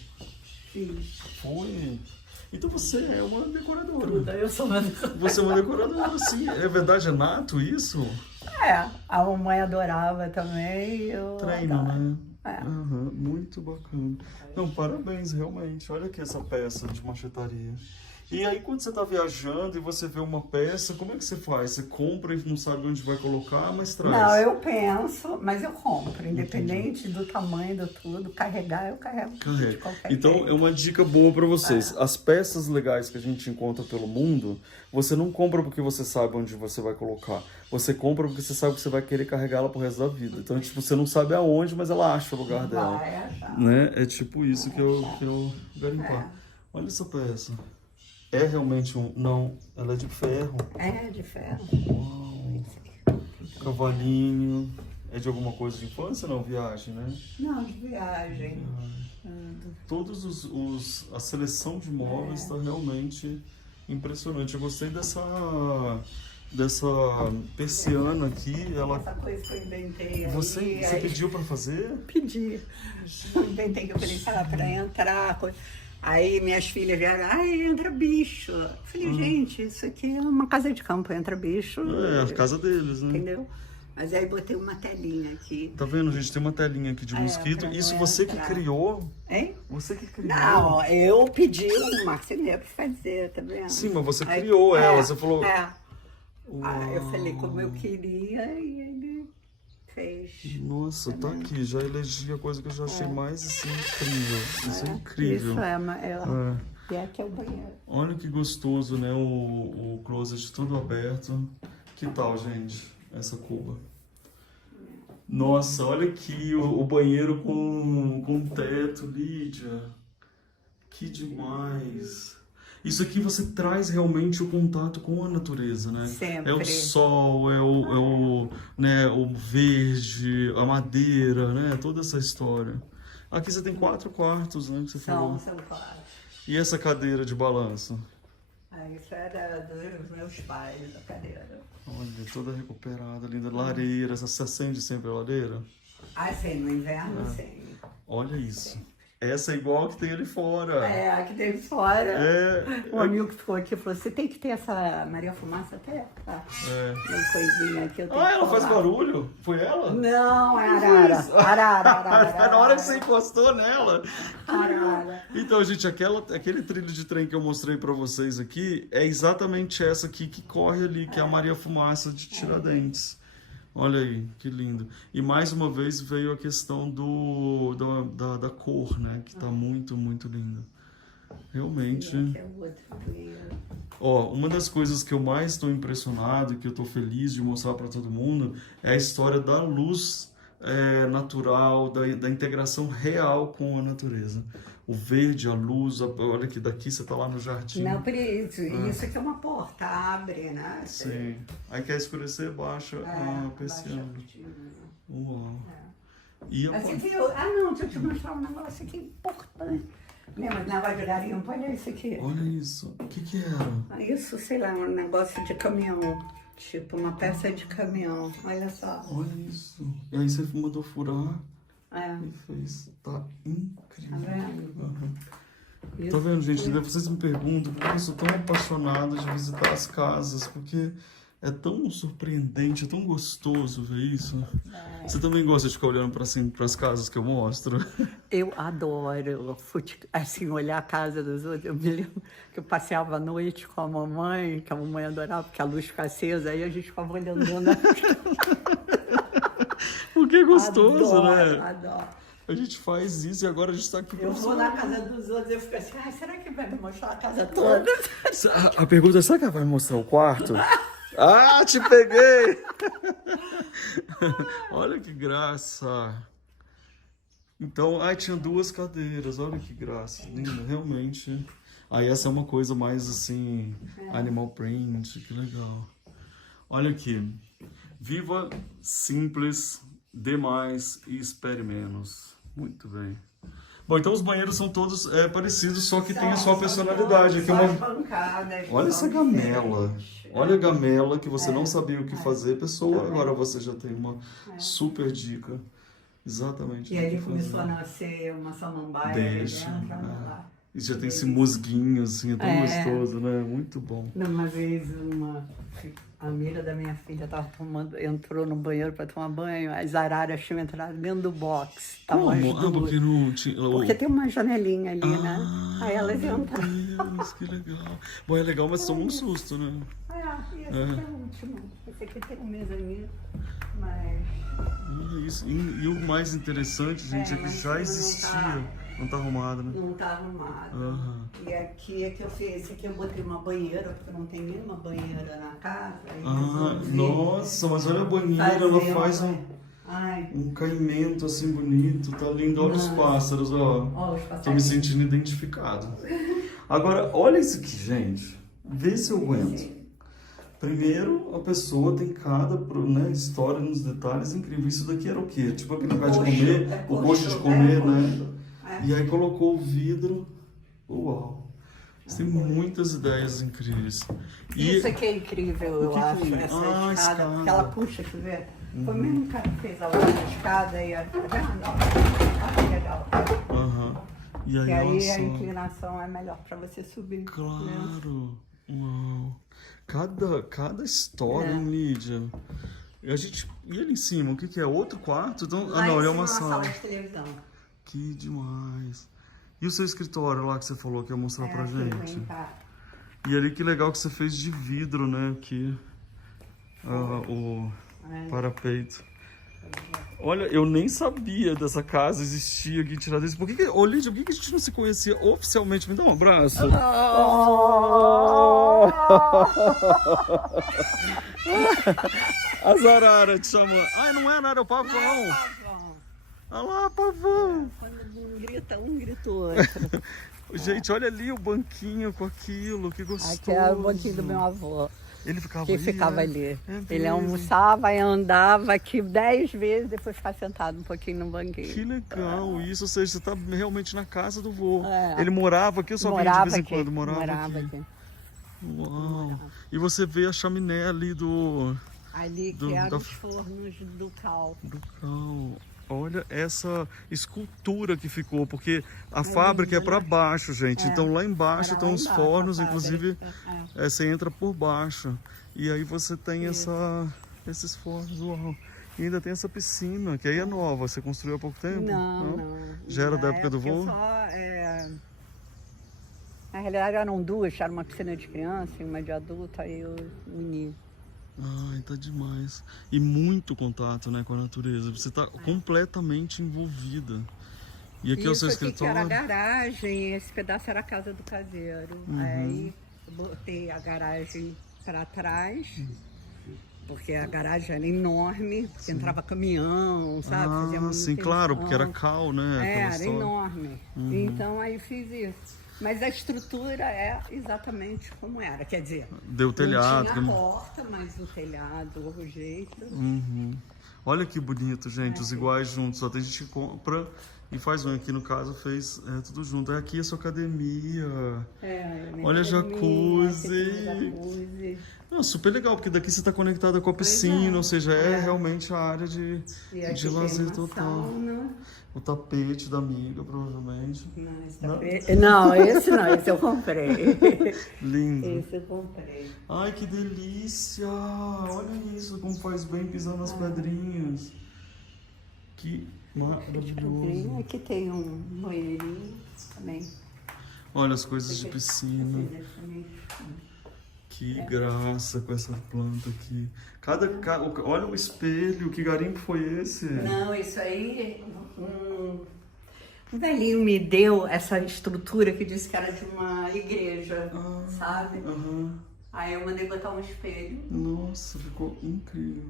Sim. Foi... Então você é uma decoradora. Eu sou uma decoradora. Você é uma decoradora, sim. É verdade, é nato isso? A mamãe adorava também. Treino, né? Muito bacana. Não, parabéns, realmente. Olha aqui essa peça de machetaria. E aí, quando você está viajando e você vê uma peça, como é que você faz? Você compra e não sabe onde vai colocar, mas traz? Não, eu penso, mas eu compro. Independente do tamanho do tudo, carregar, eu carrego de qualquer Então, jeito. é uma dica boa para vocês. As peças legais que a gente encontra pelo mundo, você não compra porque você sabe onde você vai colocar. Você compra porque você sabe que você vai querer carregá-la pro resto da vida. Então, tipo, você não sabe aonde, mas ela acha o lugar dela. Vai achar. Né? É tipo isso que eu garimpar. Olha essa peça. É realmente Não, ela é de ferro. É, de ferro. Uau. Cavalinho. É de alguma coisa de infância ou não? Viagem, né? Não, de viagem. Todos a seleção de móveis está realmente impressionante. Eu gostei dessa persiana aqui. Essa coisa que eu inventei aí. Você pediu para fazer? Pedi. Eu inventei que eu falei, para entrar... Aí minhas filhas vieram, entra bicho. Eu falei, gente, isso aqui é uma casa de campo, entra bicho. É, a casa deles, né? Entendeu? Mas aí botei uma telinha aqui. Tá vendo, gente? Tem uma telinha aqui de mosquito. Isso você que criou? Hein? Você que criou? Não, eu pedi um marceneiro pra fazer, tá vendo? Sim, mas você criou ela, você falou... Aí eu falei como eu queria e ele fez. Nossa, tá aqui. Já elegi a coisa que eu já achei mais assim, incrível. Isso é incrível. Isso e aqui é o banheiro. Olha que gostoso, né? O closet todo aberto. Que tal, gente? Essa cuba. Nossa, olha aqui o banheiro com teto, Lídia. Que demais. Isso aqui você traz realmente o contato com a natureza, né? Sempre. É o sol, né, o verde, a madeira, né? Toda essa história. Aqui você tem 4 quartos, né? Que você falou. São quatro. E essa cadeira de balanço? Isso era dos meus pais, a cadeira. Olha, toda recuperada, linda. Lareira, você acende sempre a lareira? Sim, no inverno, sim. Olha isso. Essa é igual a que tem ali fora. Aqui tem fora. Um É. amigo que ficou aqui falou, você tem que ter essa Maria Fumaça até, tá? Uma coisinha aqui, eu tenho que ela faz colar. barulho? Foi ela? Não, é arara. Foi na hora que você encostou nela. Arara. Então, gente, aquele trilho de trem que eu mostrei pra vocês aqui é exatamente essa aqui que corre ali, que é a Maria Fumaça de Tiradentes. Olha aí, que lindo. E mais uma vez veio a questão da cor, né? Que tá muito, muito linda. Realmente. Aqui é o outro banheiro. Ó, uma das coisas que eu mais estou impressionado e que eu estou feliz de mostrar para todo mundo é a história da luz natural, da integração real com a natureza. O verde, a luz, olha aqui, daqui você tá lá no jardim. Não, por isso. Isso aqui é uma porta, abre, né? Sim. Aí quer escurecer, baixa a persiana. Uau. E a Assim que deixa eu te mostrar um negócio aqui importante. Lembra do negócio de garimpo? Olha isso aqui. Olha isso. O que era? Isso, sei lá, um negócio de caminhão. Tipo, uma peça de caminhão. Olha só. Olha isso. E aí você mandou furar É. e fez. Tá incrível. Tá vendo? Uhum. Tá vendo, gente? Vocês me perguntam por que eu sou tão apaixonado de visitar as casas, porque é tão surpreendente, é tão gostoso ver isso. Você também gosta de ficar olhando para as casas que eu mostro? Eu adoro, assim, olhar a casa dos outros. Eu me lembro que eu passeava à noite com a mamãe, que a mamãe adorava, porque a luz ficava acesa, aí a gente ficava olhando. Porque é gostoso, né? Adoro. A gente faz isso e agora a gente tá aqui pra Eu vou você. na casa dos outros e eu fico assim, será que vai me mostrar a casa toda? A pergunta é, será que ela vai mostrar o quarto? Ah, te peguei! Olha que graça! Então, tinha 2 cadeiras, olha que graça, linda, realmente. Aí essa é uma coisa mais assim, animal print, que legal. Olha aqui, viva simples demais e espere menos. Muito bem. Bom, então os banheiros são todos parecidos, só que tem a sua personalidade. Aqui olha essa gamela. Olha a gamela que você não sabia o que fazer, pessoa. Agora você já tem uma super dica. Exatamente. E aí começou a nascer uma samambaia. Deixa. E já tem esse musguinho, assim, é tão gostoso, né? Muito bom. Uma vez, a amiga da minha filha entrou no banheiro para tomar banho, as araras tinham entrado dentro do box. Como? Porque não tinha... Porque tem uma janelinha ali, né? Aí elas entraram. Meu Deus, que legal. Bom, é legal, mas toma um susto, né? E esse aqui é o último. Esse aqui tem um mezanino, mas... Isso. E o mais interessante, gente, é que já existia. Não tá arrumado, né? Não tá arrumado. E aqui é que eu fiz, esse aqui eu botei uma banheira, porque não tem nenhuma banheira na casa. Nossa, mas olha a banheira, ela faz um caimento assim bonito, tá lindo. Olha os pássaros, ó. Tô me sentindo identificado. Agora, olha isso aqui, gente. Vê se eu aguento. Primeiro, a pessoa tem cada história nos detalhes incríveis. Isso daqui era o quê? Tipo aquele lugar de comer, o coxo de comer, né? E aí colocou o vidro. Uau! Você tem muitas ideias incríveis. Isso aqui é incrível, eu acho, essa escada. Porque ela puxa, quer ver? Foi o mesmo cara que fez a outra escada e a... Olha que legal. E aí a inclinação é melhor para você subir. Claro! Uau! Cada história, hein, Lídia? E ali em cima, o que é? Outro quarto? Então, não, é uma sala de televisão. Que demais. E o seu escritório lá que você falou que ia mostrar pra gente? E ali que legal que você fez de vidro, né? Aqui. O parapeito. Olha, eu nem sabia dessa casa existia aqui em Tiradentes. Ô Lídia, por que a gente não se conhecia oficialmente? Me dá um abraço. Oh! A Zarara te chamando. Ai, não é nada, é o pavão. Olha lá, pavão. Quando um grita o outro. Gente, olha ali o banquinho com aquilo, que gostoso. Aqui é o banquinho do meu avô. Ele ficava Que ali? ficava É? ali. É Ele mesmo. almoçava e andava aqui 10 vezes, depois ficava sentado um pouquinho no banquinho. Que legal isso, ou seja, você tá realmente na casa do vô. É. Ele morava aqui ou só vinha de Morava vez em aqui. quando? Morava aqui. Uau! E você vê a chaminé ali do Ali que eram os fornos do cal. cal. Olha essa escultura que ficou, porque a fábrica é para baixo, gente. Então lá embaixo Era estão lá os embaixo, fornos, a inclusive fábrica. você entra por baixo. E aí você tem esses fornos, uau. E ainda tem essa piscina, que aí é nova. Você construiu há pouco tempo? Não. Já era da Na época do vô? Na realidade eram duas, era uma piscina de criança e uma de adulto, aí eu uni. Ai, tá demais. E muito contato, né, com a natureza. Você tá completamente envolvida. E aqui é o seu Isso aqui que era a escritório? garagem, esse pedaço era a casa do caseiro. Aí eu botei a garagem para trás, porque a garagem era enorme, porque entrava caminhão, sabe? Fazia Sim, claro, porque era cal, né? aquela Era história. enorme. Então aí fiz isso. Mas a estrutura é exatamente como era. Quer dizer, Deu telhado. não tinha porta, mas o telhado, o jeito. Olha que bonito, gente, os iguais juntos. Só tem gente que compra e faz um. Aqui no caso fez tudo junto. Aqui é a sua academia. Olha a jacuzzi. Super legal, porque daqui você está conectada com a piscina, ou seja, é realmente a área de lazer total. Sauna. O tapete da amiga, provavelmente. Não, esse eu comprei. Lindo. Esse eu comprei. Ai, que delícia! Olha isso, como faz bem pisar nas pedrinhas. Que maravilhoso. Aqui tem um banheirinho também. Olha as coisas de piscina. Que graça com essa planta aqui. Olha o espelho, que garimpo foi esse? Não, isso aí, um velhinho me deu essa estrutura que disse que era de uma igreja, sabe? Aí eu mandei botar um espelho. Nossa, ficou incrível.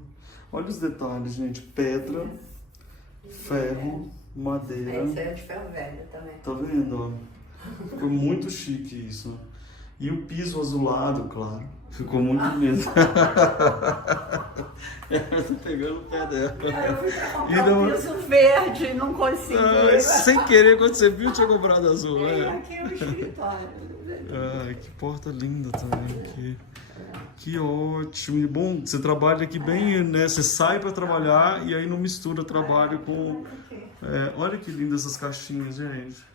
Olha os detalhes, gente. Pedra, ferro, madeira. Esse é de ferro velho também. Tá vendo? Ó? Ficou muito chique isso. E o piso azulado, claro. Ficou muito bonito. Tô pegando o pé dela. Eu fui pra comprar um piso verde, não consegui. Sem querer, quando você viu, tinha comprado azul. Aqui é o escritório. Ai, que porta linda também aqui. Que ótimo. E bom, você trabalha aqui bem, né? Você sai para trabalhar e aí não mistura trabalho com... olha que lindas essas caixinhas, gente.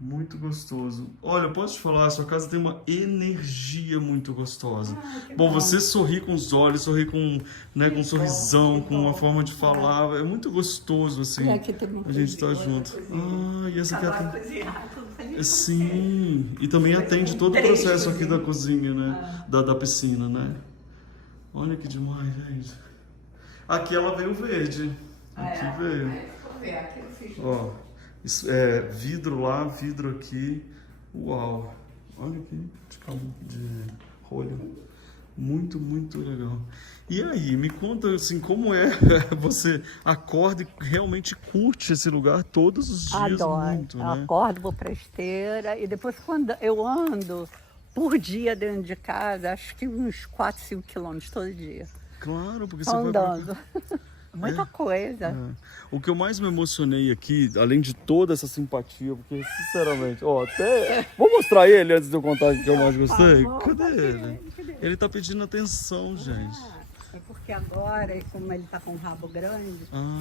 Muito gostoso. Olha, eu posso te falar, a sua casa tem uma energia muito gostosa. Bom, você sorri com os olhos, sorri com, né, com um sorrisão, com uma forma de falar. É muito gostoso, assim, a gente tá junto. E essa aqui é... Sim, e também atende todo o processo aqui da cozinha, né? Da piscina, né? Olha que demais, gente. Aqui ela veio verde. Aqui veio. Ó. Vidro lá, vidro aqui. Uau! Olha aqui, de rolho. Muito, muito legal. E aí, me conta assim, como é você acorda e realmente curte esse lugar todos os dias? Adoro. Muito, né? Acordo, vou pra esteira e depois quando eu ando por dia dentro de casa, acho que uns 4, 5 quilômetros todo dia. Claro, porque você andando. Muita coisa. O que eu mais me emocionei aqui, além de toda essa simpatia, porque sinceramente, vou mostrar ele antes de eu contar o que eu mais gostei. Cadê ele? Ele tá pedindo atenção, gente. É porque agora, como ele tá com o rabo grande,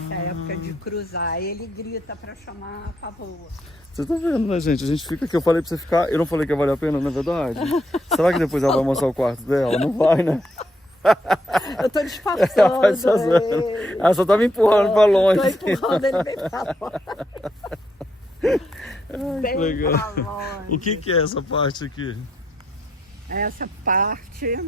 é a época de cruzar. Aí ele grita pra chamar a pavoa. Você tá vendo, né, gente? A gente fica aqui, eu falei pra você ficar, eu não falei que ia valer a pena, na verdade? Será que depois ela vai mostrar o quarto dela? Não vai, né? Eu tô disfarçando. Ela só tá me empurrando pra longe. Tô empurrando ele bem pra fora. Bem legal. pra longe. O que é essa parte aqui? Essa parte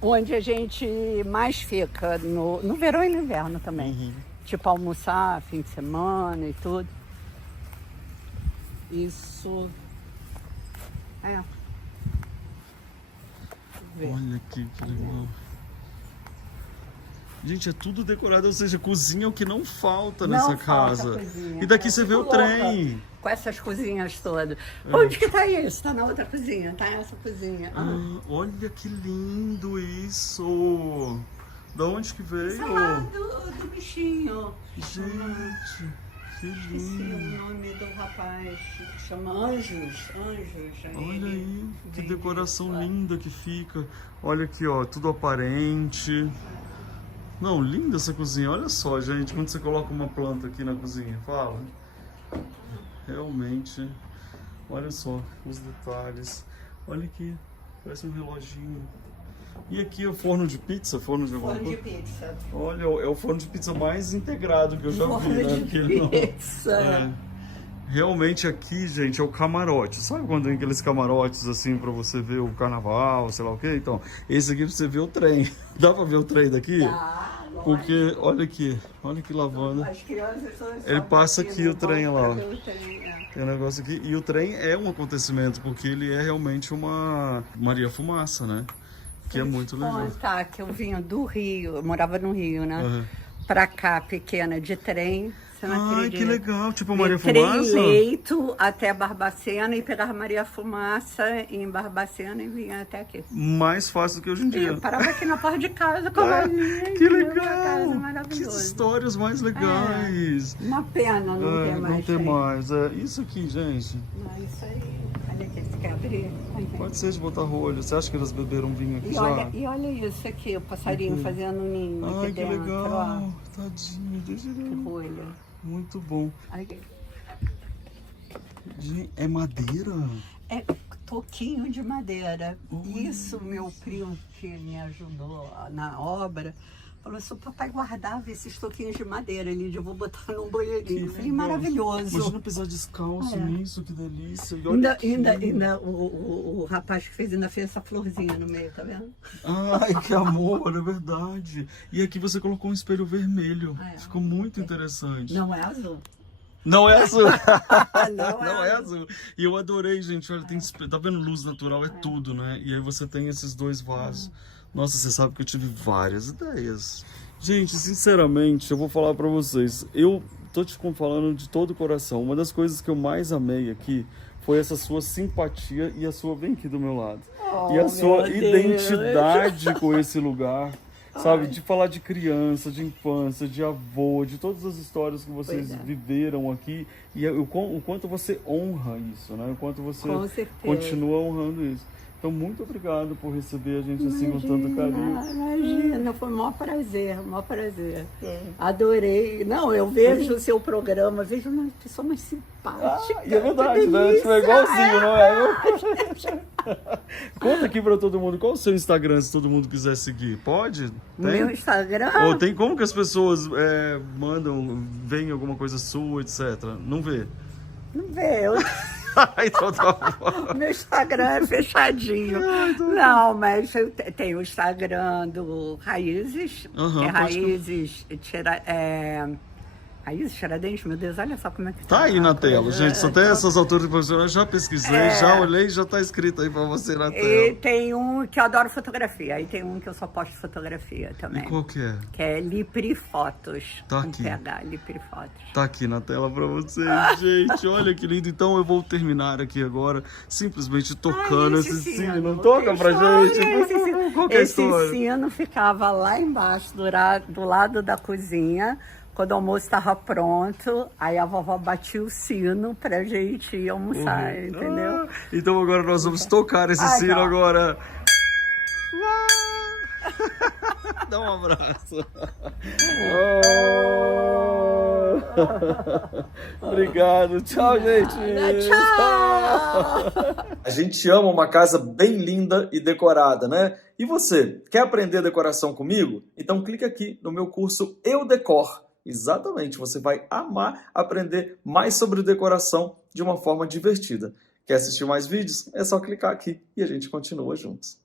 onde a gente mais fica, no verão e no inverno também. Tipo, almoçar, fim de semana e tudo. Isso... É. Olha aqui, que legal. Gente, é tudo decorado, ou seja, cozinha é o que não falta nessa casa. E daqui você vê o trem. Com essas cozinhas todas. Onde que tá isso? Tá na outra cozinha, tá nessa cozinha. Olha que lindo isso! Da onde que veio? Isso é lá do bichinho. Gente, que Esqueci lindo! o nome do rapaz, que chama Anjos. Olha aí, que decoração linda que fica. Olha aqui, ó, tudo aparente. Não, linda essa cozinha. Olha só, gente, quando você coloca uma planta aqui na cozinha, fala. Realmente, olha só os detalhes. Olha aqui, parece um reloginho. E aqui é o forno de pizza, forno de alguma coisa? Forno de pizza. Olha, é o forno de pizza mais integrado que eu já vi, né? Forno de pizza. Realmente aqui, gente, é o camarote. Sabe quando tem aqueles camarotes assim pra você ver o carnaval, sei lá o quê? Então, esse aqui pra você ver o trem. Dá pra ver o trem daqui? Tá, porque, olha que lavanda. As crianças são Ele passa aqui o trem lá, ó. ver o trem, Tem um negócio aqui. E o trem é um acontecimento, porque ele é realmente uma Maria Fumaça, né? Que é muito legal. Contar que eu vinha do Rio, eu morava no Rio, né? Pra cá, pequena, de trem. Você não Ai, acredita? que legal. Tipo a Maria Trem Fumaça? leito até Barbacena e pegava Maria Fumaça em Barbacena e vinha até aqui. Mais fácil do que hoje em dia. Eu parava aqui na porta de casa com a valinha. Que Casa legal! Que maravilhosa. histórias mais legais! Uma pena não ter mais. Não ter mais. Isso aqui, gente. Não, isso aí. Olha aqui, você quer abrir? Pode ser de botar rolho. Você acha que elas beberam vinho aqui já? E olha isso aqui, o passarinho fazendo um ninho Ai, aqui que dentro. legal! Ó. Tadinho, deixa Que ele. rolha. Muito bom. Aqui. Gente, é madeira? É toquinho de madeira. Olha Isso, meu primo que me ajudou na obra, falou assim, o papai guardava esses toquinhos de madeira ali, eu vou botar num banheirinho. Eu falei, maravilhoso. Imagina pisar descalço nisso, que delícia. E olha Ainda o rapaz que fez ainda fez essa florzinha no meio, tá vendo? Ai, que amor, é verdade. E aqui você colocou um espelho vermelho. Ficou muito interessante. Não é azul. Não é azul. Não é azul. E eu adorei, gente. Olha, tem espelho. Tá vendo? Luz natural é tudo, né? E aí você tem esses dois vasos. Nossa, você sabe que eu tive várias ideias. Gente, sinceramente, eu vou falar pra vocês. Eu tô te falando de todo o coração. Uma das coisas que eu mais amei aqui foi essa sua simpatia e a sua... Vem aqui do meu lado. E a sua identidade com esse lugar. Sabe, de falar de criança, de infância, de avô, de todas as histórias que vocês viveram aqui. E o quanto você honra isso, né? O quanto você continua honrando isso. Então, muito obrigado por receber a gente assim com tanto carinho. Imagina, foi um maior prazer, Adorei. Não, eu vejo o seu programa, vejo uma pessoa mais simpática. E é verdade, né? Tipo, é igualzinho, não é? Conta aqui pra todo mundo, qual é o seu Instagram, se todo mundo quiser seguir? Pode? Tem? Meu Instagram? Ou tem como que as pessoas mandam, veem alguma coisa sua, etc? Não vê? Não vê, Então tá bom. Meu Instagram é fechadinho. Não, mas eu tenho o Instagram do Raízes, que é Raízes Raízes Tiradentes, meu Deus, olha só como é que tá aí na tela, gente. Só tem essas alturas de profissional, eu já pesquisei, já olhei, já tá escrito aí pra você na tela. E tem um que eu adoro fotografia, aí tem um que eu só posto fotografia também. E qual que é? Que é Lipri Fotos. Tá com aqui. PH, Lipri Fotos. Tá aqui na tela pra vocês, gente. Olha que lindo. Então eu vou terminar aqui agora, simplesmente tocando esse sino. Toca pra gente. Qual que é a história? Esse sino ficava lá embaixo, do lado da cozinha. Quando o almoço estava pronto, aí a vovó batia o sino pra gente ir almoçar, entendeu? Então agora nós vamos tocar esse sino agora. Dá um abraço. Obrigado. Tchau, gente. Tchau. A gente ama uma casa bem linda e decorada, né? E você, quer aprender decoração comigo? Então clica aqui no meu curso Eu Decor. Exatamente, você vai amar aprender mais sobre decoração de uma forma divertida. Quer assistir mais vídeos? É só clicar aqui e a gente continua juntos.